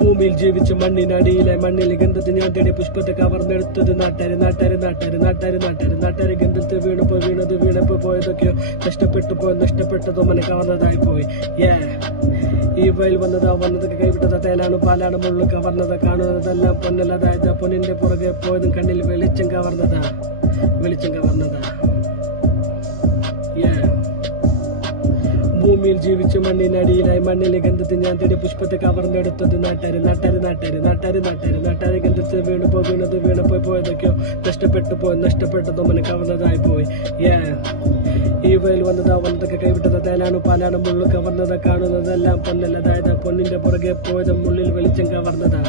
ഭൂമിയിൽ ജീവിച്ച മണ്ണിനടിയിലെ മണ്ണിൽ ഗന്ധത്തിൽ ഞാൻ തേടി പുഷ്പത്തെ കവർന്നെടുത്തത് നാട്ടാര് ഗന്ധത്തിൽ വീണപ്പോ പോയതൊക്കെയോ നഷ്ടപ്പെട്ടതോ മനെ കവർന്നതായി പോയി. ഈ വയൽ വന്നതൊക്കെ കൈവിട്ടത് തേനാണ് പാലാണ് മുള്ളു കവർന്നത് കാണുന്നതെല്ലാം പൊന്നല്ലതായത് പൊന്നിന്റെ പുറകെ പോയതും കണ്ണിൽ വെളിച്ചം കവർന്നതാ. ഭൂമിയിൽ ജീവിച്ച മണ്ണിനടിയിലായി മണ്ണിലെ ഗന്ധത്തിൽ ഞാൻ തേടി പുഷ്പത്തെ കവർന്നെടുത്തത് നാട്ടാര് ഗന്ധത്തിൽ വീണപ്പോ പോയതൊക്കെയോ നഷ്ടപ്പെട്ടതോ മനെ കവർന്നതായി പോയി. ഈ വയൽ വന്നതൊക്കെ കൈവിട്ടത് തേനാണ് പാലാണ് മുള്ളു കവർന്നത് കാണുന്നതെല്ലാം പൊന്നല്ലതായത് പൊന്നിന്റെ പുറകെ പോയതും മുള്ളിൽ വെളിച്ചം കവർന്നതാ.